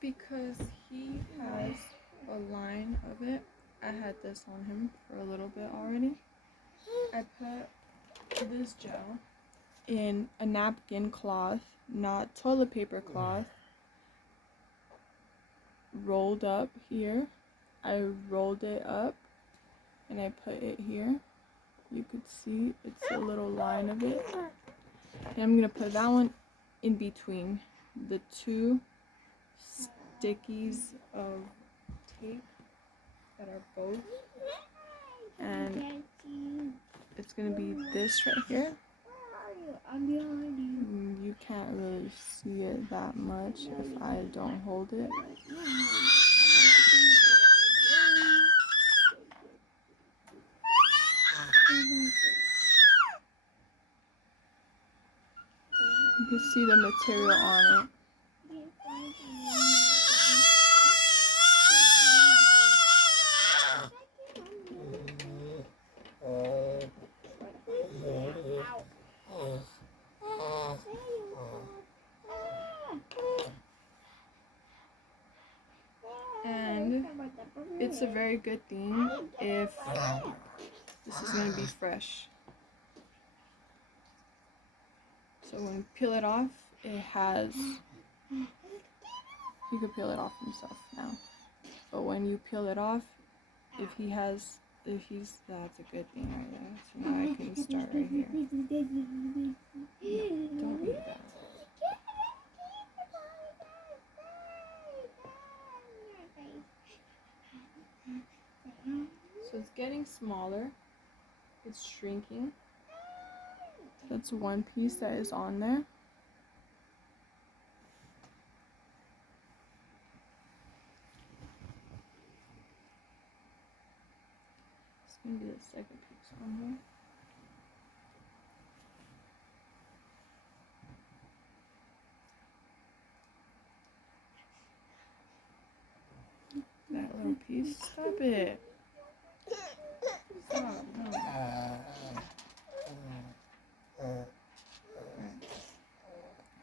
because he has a line of it. I had this on him for a little bit already. I put this gel in a napkin cloth, not toilet paper cloth, rolled up here. I rolled it up and I put it here. You could see it's a little line of it. And I'm gonna put that one in between the two stickies of tape that are both, and it's gonna be this right here. You can't really see it that much if I don't hold it. You can see the material on it. And it's a very good thing if this is going to be fresh. So when you peel it off, it has, you can peel it off himself now. But when you peel it off, that's a good thing right there. So now I can start right here. No, don't eat that. So it's getting smaller. It's shrinking. That's one piece that is on there. It's going to be the second piece on here. That little piece. Stop it. Stop. No.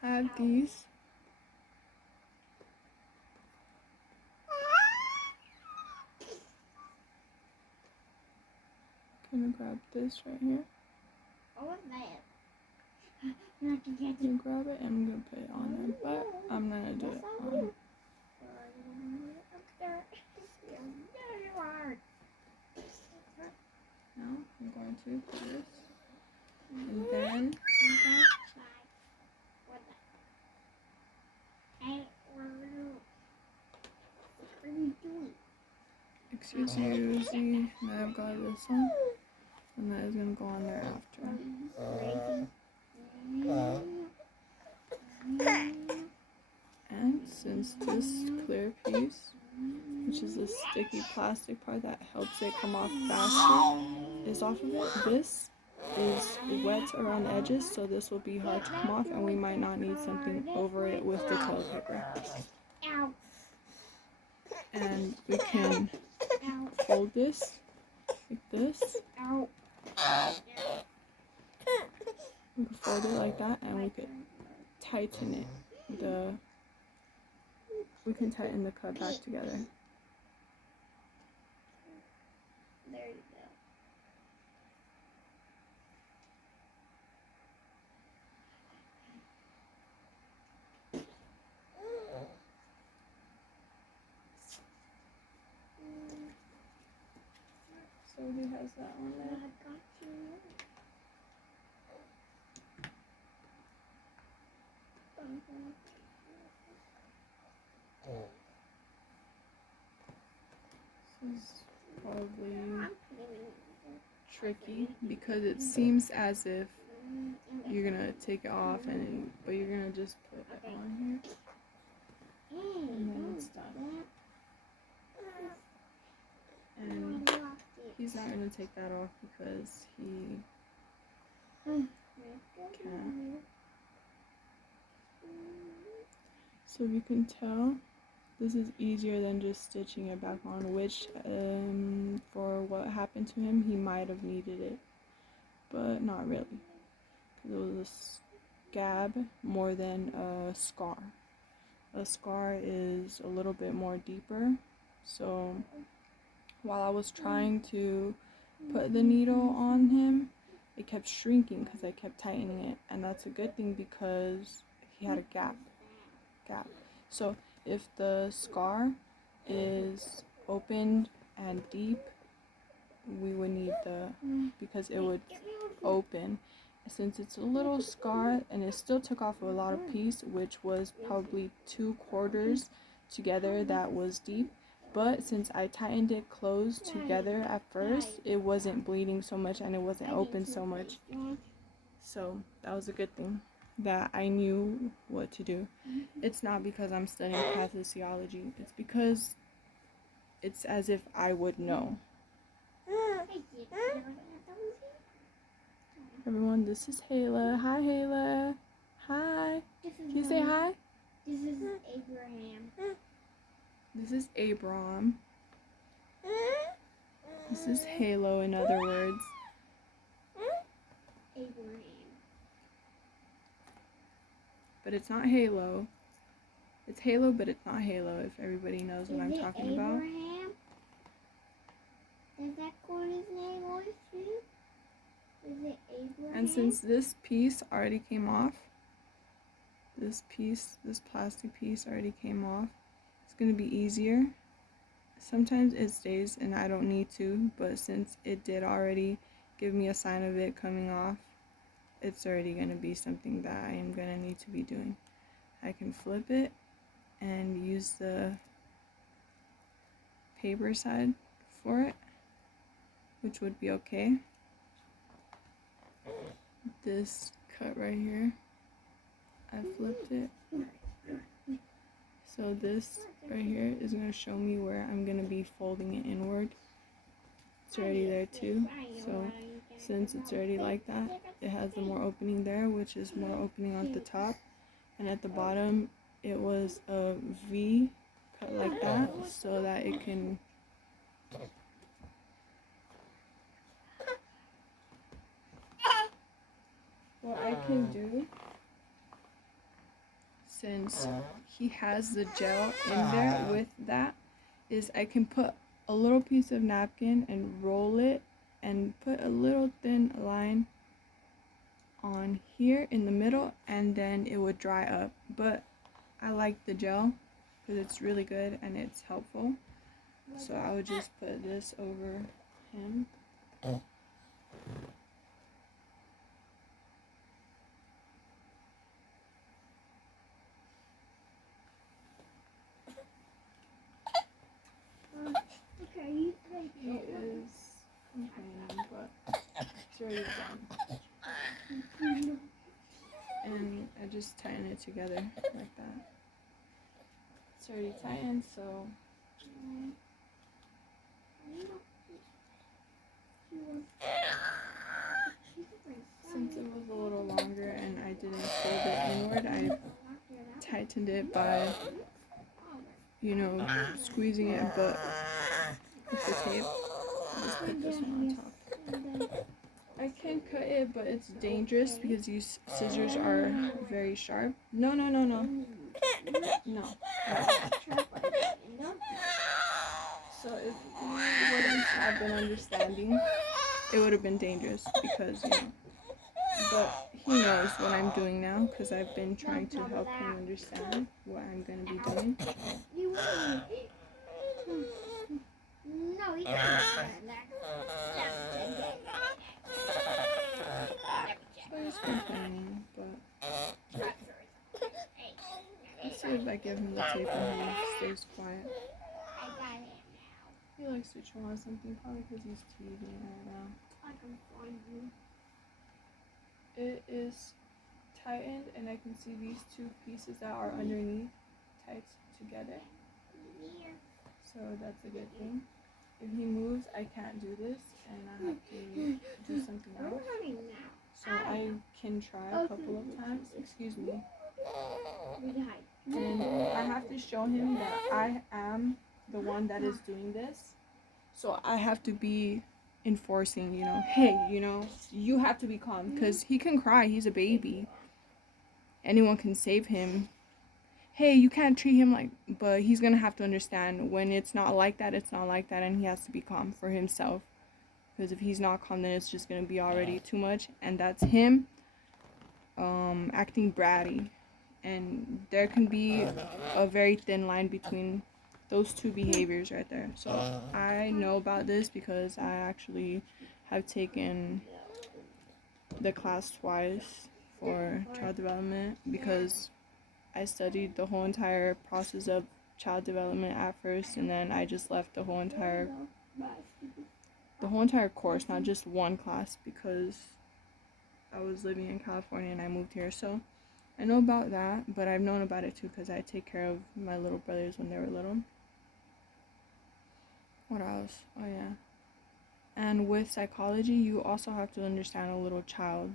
I have these. I'm gonna grab this right here. I'm gonna grab it and I'm gonna put it on there, but I'm gonna do it on. Now I'm going to put this, and then excuse me, Uzi. Now I've got this one, and that is gonna go on there after. And since this clear piece, which is the sticky plastic part that helps it come off faster, is off of it, this is wet around the edges, so this will be hard to come off, and we might not need something over it with the toilet paper. And we can fold this like this. We can fold it like that, and we could tighten it. We can tighten the cut back together. There you go. So he has that one there. I got you. This is probably tricky because it seems as if you're gonna take it off, but you're gonna just put it on here, and then it's done. And he's not gonna take that off because he can't. So you can tell this is easier than just stitching it back on, which for what happened to him, he might have needed it, but not really, because it was a scab more than a scar. a scar is a little bit more deeper. So while I was trying to put the needle on him, it kept shrinking because I kept tightening it, and that's a good thing because he had a gap. So if the scar is opened and deep, we would need because it would open. Since it's a little scar and it still took off a lot of piece, which was probably 2/4 together, that was deep. But since I tightened it closed together at first, it wasn't bleeding so much and it wasn't open so much. So that was a good thing that I knew what to do. It's not because I'm studying pathophysiology. It's because it's as if I would know. Everyone, this is Hayla. Hi, Hayla. Hi. Can you say hi? This is Abraham. This is Abram. This is Halo, in other words. Abraham. But it's not Halo. It's Halo, but it's not Halo, if everybody knows what I'm talking about. Abraham? Is that Corey's name or too? Is it Abraham? And since this piece already came off, this plastic piece already came off, it's going to be easier. Sometimes it stays and I don't need to, but since it did already give me a sign of it coming off, it's already going to be something that I am going to need to be doing. I can flip it and use the paper side for it, which would be okay. This cut right here, I flipped it. So this right here is going to show me where I'm going to be folding it inward. It's already there too. So since it's already like that, it has the more opening there, which is more opening at the top. And at the bottom, it was a V cut like that so that it can what I can do, since he has the gel in there with that, is I can put a little piece of napkin and roll it and put a little thin line on here in the middle, and then it would dry up. But I like the gel because it's really good and it's helpful. So I would just put this over him. He is complaining, but it's already done. And I just tighten it together like that. It's already tightened, so since it was a little longer and I didn't fold it inward, I tightened it by, squeezing it, but with the tape. I'll just put this one on top. I can cut it, but it's dangerous because these scissors are very sharp. No. So if you wouldn't have been understanding, it would have been dangerous because, But he knows what I'm doing now because I've been trying to help him understand what I'm going to be doing. No, he can't. So he's complaining, but let's see if I give him the tape and he stays quiet. He likes to chew on something, probably because he's teething right now. I can find you. It is tightened, and I can see these two pieces that are underneath tight together. So that's a good thing. If he moves, I can't do this, and I have to do something else. So I can try a couple of times. Excuse me. And I have to show him that I am the one that is doing this. So I have to be enforcing, hey, you have to be calm because he can cry. He's a baby. Anyone can save him. hey, you can't treat him like, but he's gonna have to understand when it's not like that, it's not like that, and he has to be calm for himself. Because if he's not calm, then it's just gonna be already too much, and that's him acting bratty. And there can be a very thin line between those two behaviors right there. So I know about this because I actually have taken the class twice for child development, because I studied the whole entire process of child development at first, and then I just left the whole entire course, not just one class, because I was living in California and I moved here. So I know about that, but I've known about it too because I take care of my little brothers when they were little. What else? Oh yeah. And with psychology, you also have to understand a little child.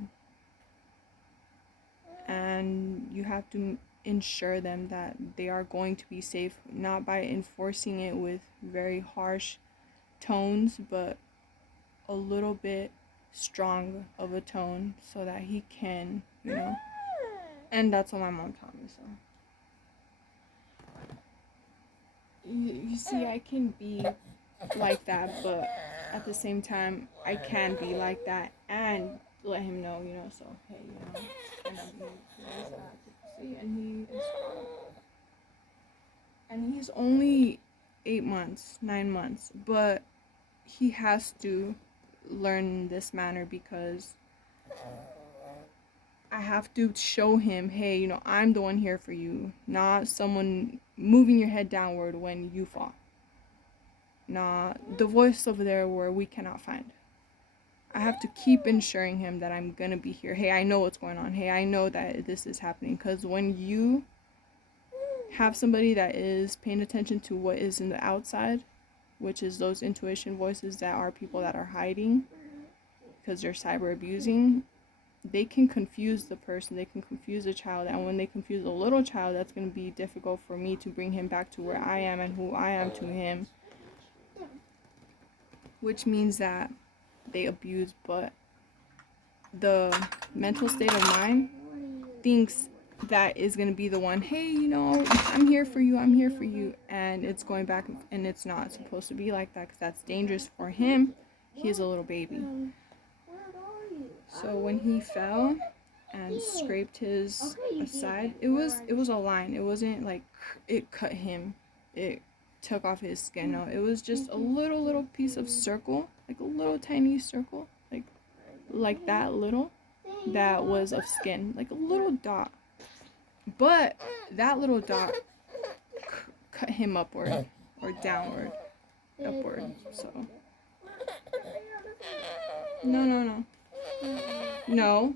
And you have to ensure them that they are going to be safe, not by enforcing it with very harsh tones, but a little bit strong of a tone so that he can, And that's what my mom taught me, so. You see, I can be like that, but at the same time, I can be like that and let him know, so, hey, and I'm going to see, and he is strong. And he's only 9 months, but he has to learn this manner because I have to show him, hey, I'm the one here for you, not someone moving your head downward when you fall. Not the voice over there where we cannot find. I have to keep ensuring him that I'm gonna be here. Hey, I know what's going on. Hey, I know that this is happening. Because when you have somebody that is paying attention to what is in the outside, which is those intuition voices that are people that are hiding because they're cyber abusing, they can confuse the person, they can confuse the child, and when they confuse a little child, that's going to be difficult for me to bring him back to where I am and who I am to him, which means that they abuse. But the mental state of mind thinks that is going to be the one, hey, I'm here for you, and it's going back, and it's not supposed to be like that because that's dangerous for him. He is a little baby. So when he fell and scraped his side, it was a line. It wasn't like it cut him, it took off his skin. No, it was just a little piece of circle, like a little tiny circle, like that little, that was of skin, like a little dot. But that little dot cut him upward or downward, upward. So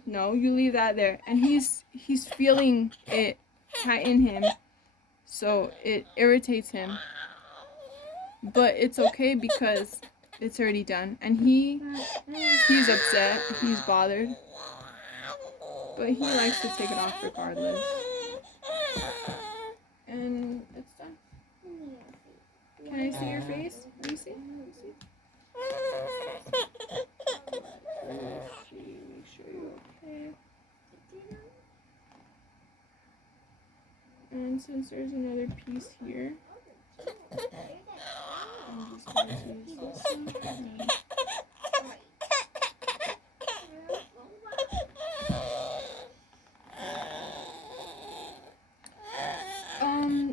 no, you leave that there. And he's feeling it tighten him, so it irritates him. But it's okay because it's already done. And he's upset, he's bothered, but he likes to take it off regardless. And it's done. Can I see your face? Let me see. Make sure you're okay. And since there's another piece here, I'm just going to use this one.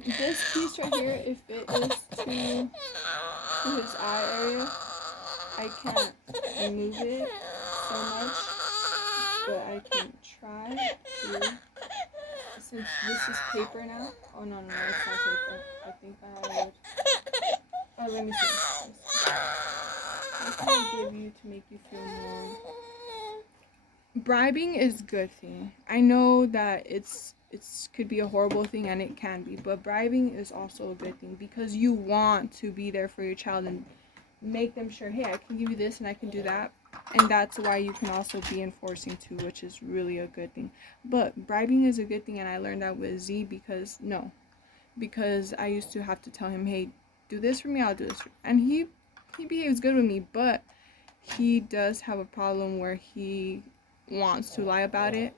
This piece right here, if it is to his eye area, I can't remove it so much, but I can try to, since this is paper now. Oh no, it's not paper. I think I would, let me see. What can I give you to make you feel more? Bribing is a good thing. I know that it's could be a horrible thing, and it can be, but bribing is also a good thing because you want to be there for your child and make them sure, hey, I can give you this and I can do that. And that's why you can also be enforcing too, which is really a good thing. But bribing is a good thing, and I learned that with Z because I used to have to tell him, hey, do this for me, I'll do this for you. And he behaves good with me, but he does have a problem where he wants to lie about it.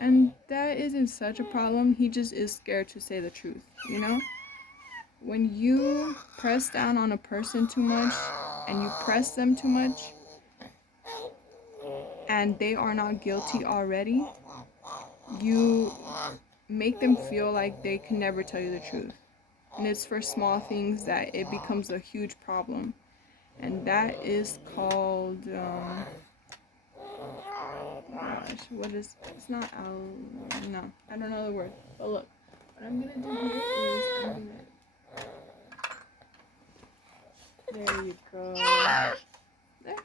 And that isn't such a problem. He just is scared to say the truth, you know? When you press down on a person too much and you press them too much and they are not guilty already, you make them feel like they can never tell you the truth. And it's for small things that it becomes a huge problem. And that is called, gosh, what is, it's not no, I don't know the word. But look, what I'm gonna do here is I'm gonna, there you go. There.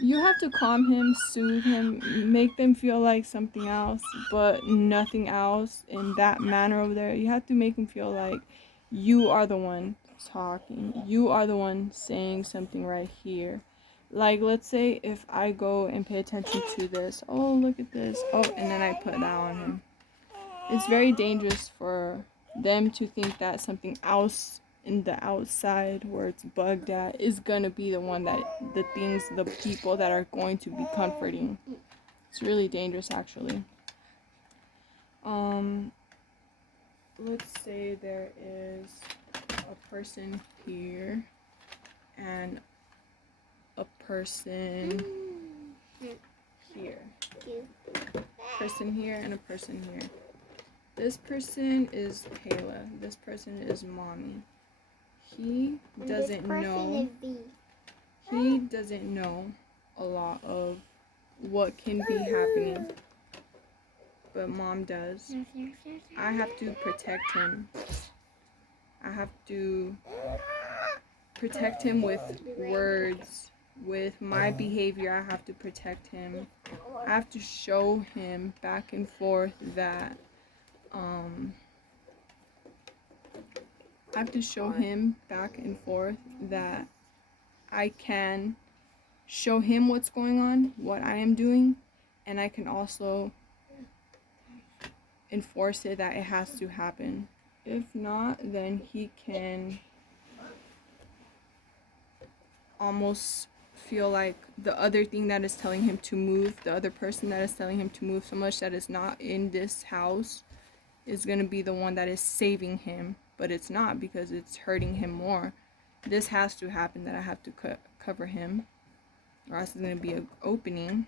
You have to calm him, soothe him, make them feel like something else, but nothing else in that manner over there. You have to make them feel like you are the one talking. You are the one saying something right here. Like, let's say if I go and pay attention to this. Oh, look at this. Oh, and then I put that on him. It's very dangerous for them to think that something else in the outside where it's bugged at is gonna be the one that the things, the people that are going to be comforting. It's really dangerous, actually. Let's say there is a person here and a person here. Person here and a person here. This person is Kayla. This person is Mommy. He doesn't know. He doesn't know a lot of what can be happening, but Mom does. I have to protect him. I have to protect him with words, with my behavior. I have to protect him. I have to show him back and forth that I have to show him back and forth that I can show him what's going on, what I am doing, and I can also enforce it that it has to happen. If not, then he can almost feel like the other thing that is telling him to move, the other person that is telling him to move so much that is not in this house, is going to be the one that is saving him, but it's not, because it's hurting him more. This has to happen, that I have to cover him, or else it's going to be an opening.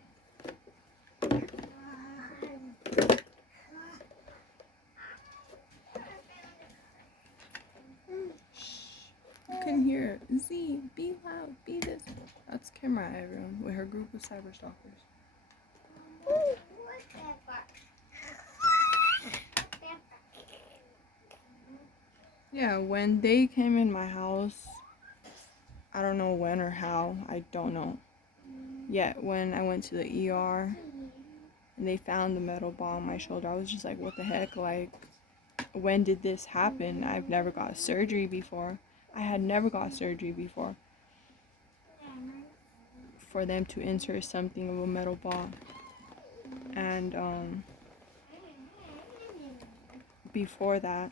Shh. You can hear Z, be loud, be this. That's Camera, everyone, with her group of cyber stalkers. Yeah, when they came in my house, I don't know when or how, I don't know. Yet when I went to the ER and they found the metal ball on my shoulder, I was just like, what the heck? Like, when did this happen? I've never got surgery before. I had never got surgery before. For them to insert something of a metal ball. And before that,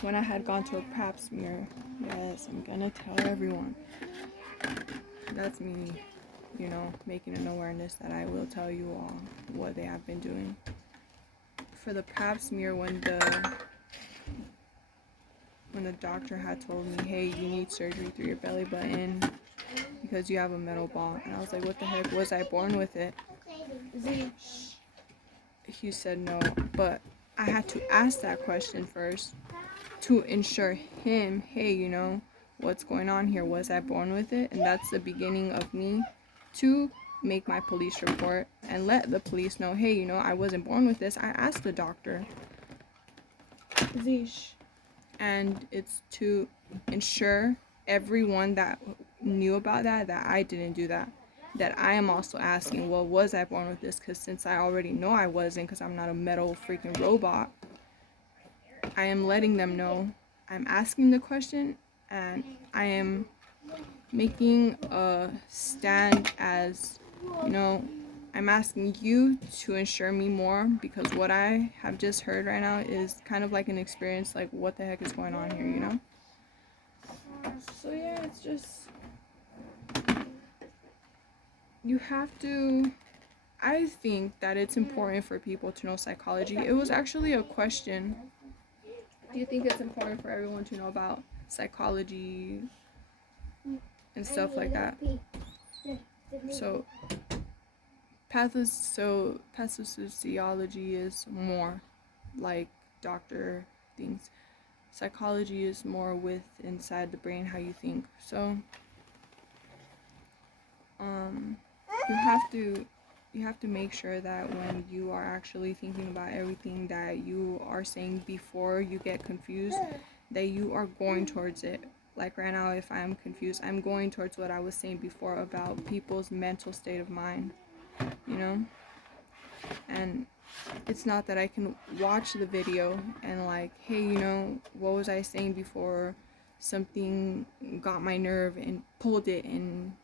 when I had gone to a pap smear, yes, I'm gonna tell everyone. That's me, you know, making an awareness that I will tell you all what they have been doing. For the pap smear, when the doctor had told me, hey, you need surgery through your belly button because you have a metal ball. And I was like, what the heck, was I born with it? He said no, but I had to ask that question first to ensure him, hey, you know, what's going on here? Was I born with it? And that's the beginning of me to make my police report and let the police know, hey, you know, I wasn't born with this. I asked the doctor. And it's to ensure everyone that knew about that I didn't do that. That I am also asking, well, was I born with this? Because since I already know I wasn't, because I'm not a metal freaking robot, I am letting them know. I'm asking the question, and I am making a stand as, you know, I'm asking you to ensure me more, because what I have just heard right now is kind of like an experience, like what the heck is going on here, you know? So yeah, it's just, you have to, I think that it's important for people to know psychology. It was actually a question. Do you think it's important for everyone to know about psychology and stuff like that? So pathosociology is more like doctor things. Psychology is more with inside the brain, how you think. So you have to make sure that when you are actually thinking about everything that you are saying before you get confused, that you are going towards it. Like right now, if I'm confused, I'm going towards what I was saying before about people's mental state of mind, you know? And it's not that I can watch the video and like, hey, you know, what was I saying before? Something got my nerve and pulled it, and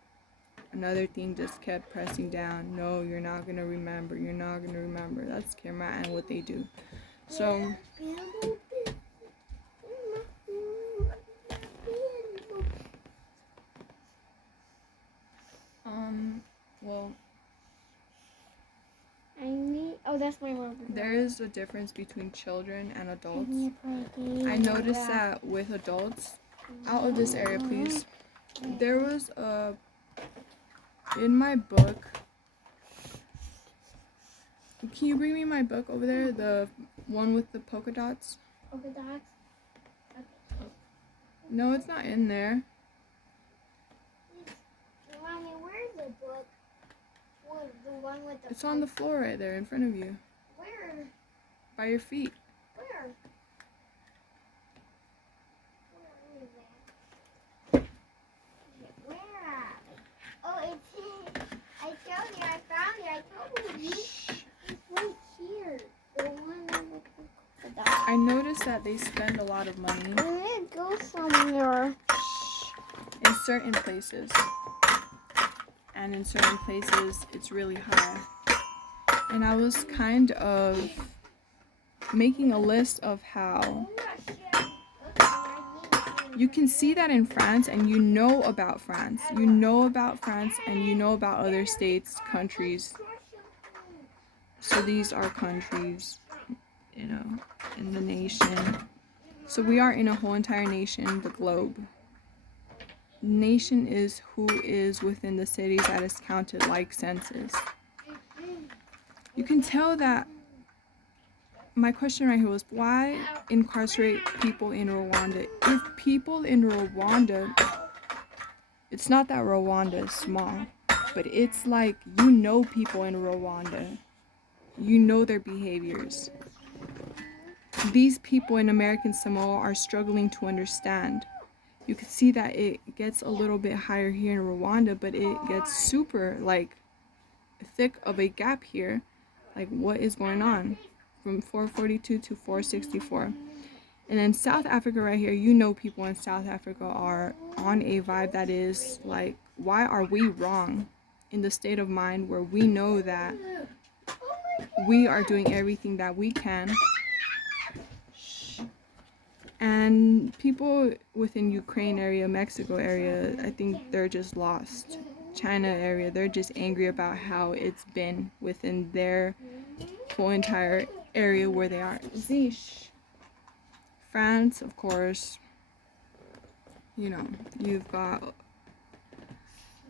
another thing just kept pressing down. No, you're not gonna remember. You're not gonna remember. That's camera and what they do. So well, that's my rubber. there is a difference between children and adults. I noticed that with adults, out of this area, please. There was in my book. Can you bring me my book over there? The one with the polka dots? Polka dots? No, it's not in there. Mommy, where's the book? The one with the... It's on the floor right there in front of you. Where? By your feet. Where? Where is it? Where? Oh, it's here. I told you, I found it. I told you. It's right here. The one with the dot. I noticed that they spend a lot of money. I need to go somewhere. In certain places. And in certain places, it's really high. And I was kind of making a list of how you can see that in France, and you know about France. You know about France, and you know about other states, countries. So these are countries, you know, in the nation. So we are in a whole entire nation, the globe. Nation is who is within the cities that is counted like census. You can tell that my question right here was, why incarcerate people in Rwanda? If people in Rwanda, it's not that Rwanda is small, but it's like, you know, people in Rwanda, you know their behaviors. These people in American Samoa are struggling to understand. You can see that it gets a little bit higher here in Rwanda, but it gets super like thick of a gap here. Like, what is going on? From 442 to 464. And then South Africa right here, you know, people in South Africa are on a vibe that is like, why are we wrong in the state of mind where we know that we are doing everything that we can? And people within Ukraine area, Mexico area, I think they're just lost. China area, they're just angry about how it's been within their whole entire area where they are. Zeesh. France, of course, you know, you've got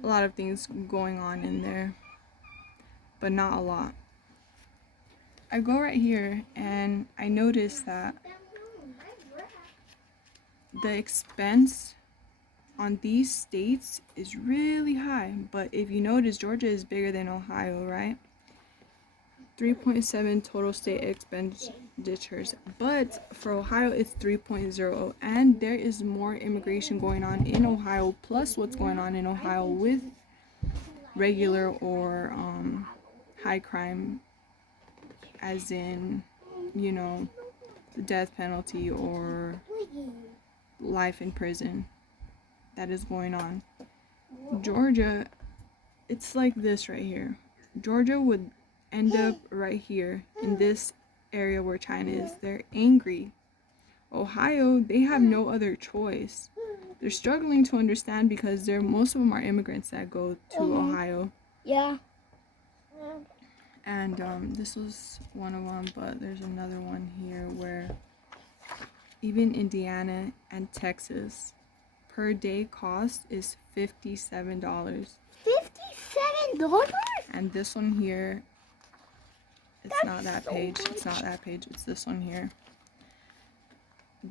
a lot of things going on in there, but not a lot. I go right here and I notice that the expense on these states is really high. But if you notice, Georgia is bigger than Ohio, right? 3.7 total state expenditures, but for Ohio it's 3.0, and there is more immigration going on in Ohio, plus what's going on in Ohio with regular or high crime, as in, you know, the death penalty or life in prison that is going on. Georgia, it's like this right here. Georgia would end up right here in this area where China is. They're angry. Ohio, they have no other choice. They're struggling to understand because most of them are immigrants that go to Ohio. Yeah. And this was one of them, but there's another one here where even Indiana and Texas per day cost is $57. $57? And this one here, it's That's not that so page. much. It's not that page. It's this one here.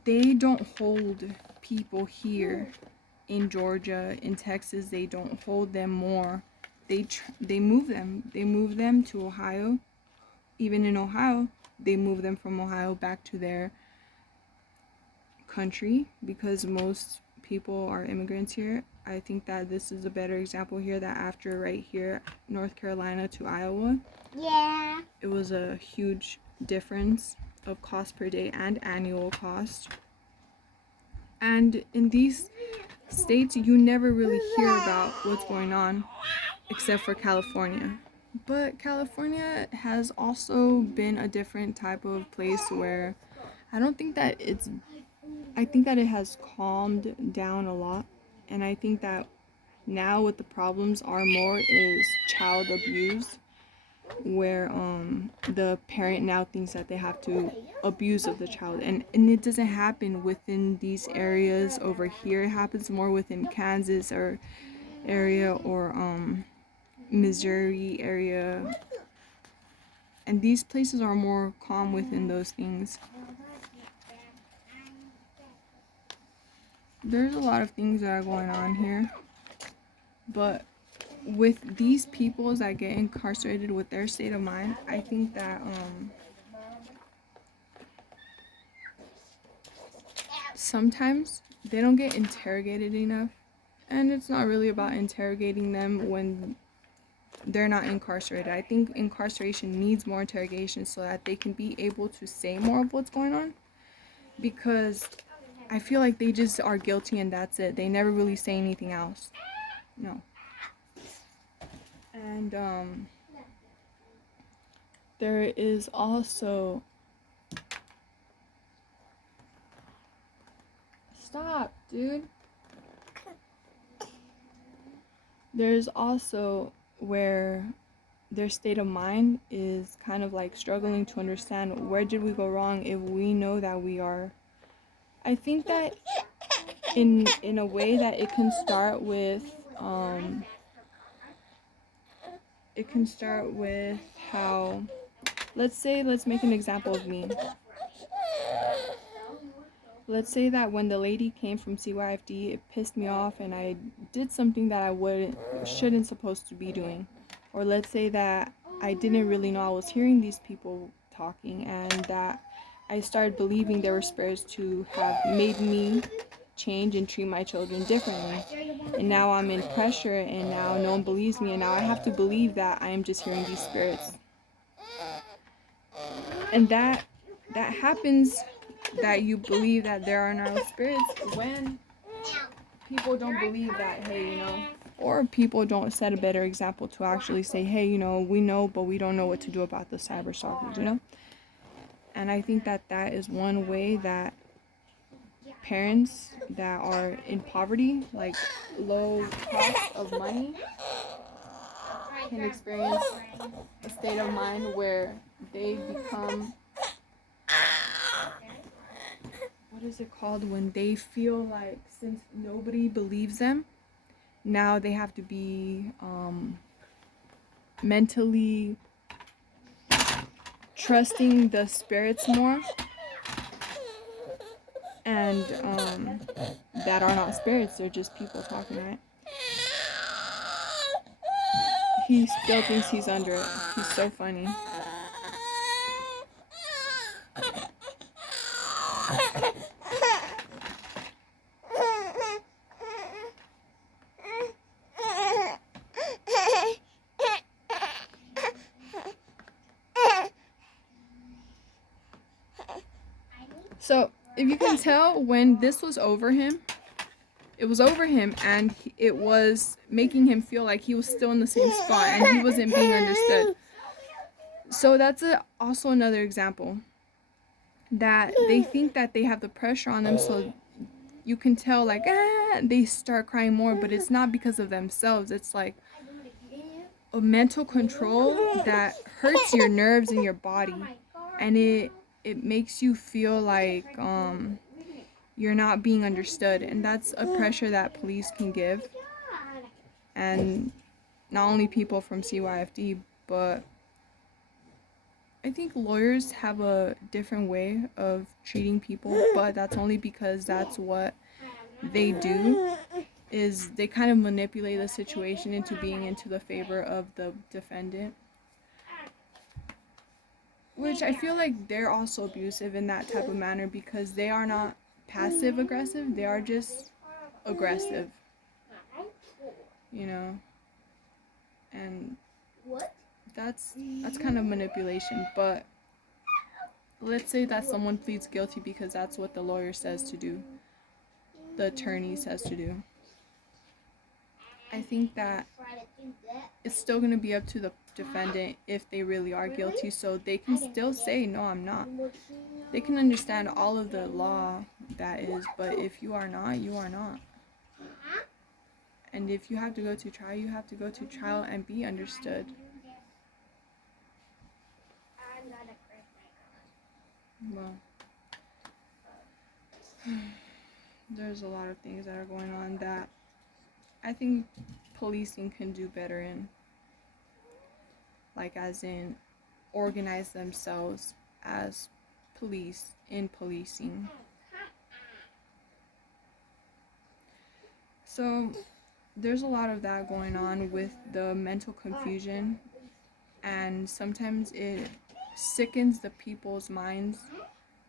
They don't hold people here in Georgia, in Texas. They don't hold them more. They move them. They move them to Ohio. Even in Ohio, they move them from Ohio back to their country because most people are immigrants here. I think that this is a better example here, that after right here, North Carolina to Iowa, Yeah. it was a huge difference of cost per day and annual cost. And in these states, you never really hear about what's going on except for California. But California has also been a different type of place where I think that it has calmed down a lot. And I think that now what the problems are more is child abuse, where the parent now thinks that they have to abuse of the child, and it doesn't happen within these areas over here. It happens more within Kansas or area, or Missouri area, and these places are more calm within those things. There's a lot of things that are going on here, but with these people that get incarcerated, with their state of mind, I think that sometimes they don't get interrogated enough, and it's not really about interrogating them when they're not incarcerated. I think incarceration needs more interrogation so that they can be able to say more of what's going on, because I feel like they just are guilty and that's it. They never really say anything else. No. And there is also... Stop, dude. There's also where their state of mind is kind of like struggling to understand, where did we go wrong if we know that we are... I think that in a way that it can start with how, let's make an example of me. Let's say that when the lady came from CYFD, it pissed me off and I did something that I shouldn't supposed to be doing. Or let's say that I didn't really know I was hearing these people talking, and that I started believing there were spirits to have made me change and treat my children differently. And now I'm in pressure, and now no one believes me, and now I have to believe that I am just hearing these spirits. And that happens, that you believe that there are no spirits, when people don't believe that, hey, you know, or people don't set a better example to actually say, hey, you know, we know, but we don't know what to do about the cyber stalkers, you know? And I think that that is one way that parents that are in poverty, like low cost of money, can experience a state of mind where they become, what is it called, when they feel like, since nobody believes them, now they have to be mentally trusting the spirits more, and that are not spirits, they're just people talking, right? He still thinks he's under it. He's so funny. So, if you can tell, when this was over him, it was over him, and it was making him feel like he was still in the same spot and he wasn't being understood. So that's also another example that they think that they have the pressure on them, so you can tell, like, they start crying more, but it's not because of themselves. It's like a mental control that hurts your nerves in your body, and it makes you feel like you're not being understood, and that's a pressure that police can give, and not only people from CYFD, but I think lawyers have a different way of treating people, but that's only because that's what they do, is they kind of manipulate the situation into being into the favor of the defendant, which I feel like they're also abusive in that type of manner because they are not passive aggressive, they are just aggressive, you know, and that's kind of manipulation. But let's say that someone pleads guilty because that's what the lawyer says to do, the attorney says to do. I think that it's still going to be up to the defendant if they really are guilty, so they can still say, no, I'm not. They can understand all of the law that is, but if you are not, you are not. And if you have to go to trial, you have to go to trial and be understood. Well, there's a lot of things that are going on that I think policing can do better in. Like as in organize themselves as police in policing. So there's a lot of that going on with the mental confusion, and sometimes it sickens the people's minds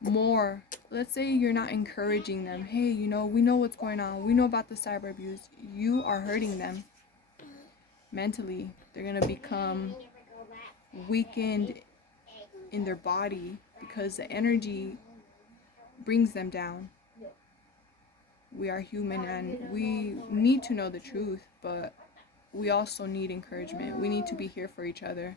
more. Let's say you're not encouraging them, hey, you know, we know what's going on, we know about the cyber abuse. You are hurting them mentally. They're gonna become weakened in their body because the energy brings them down. We are human and we need to know the truth, but we also need encouragement. We need to be here for each other.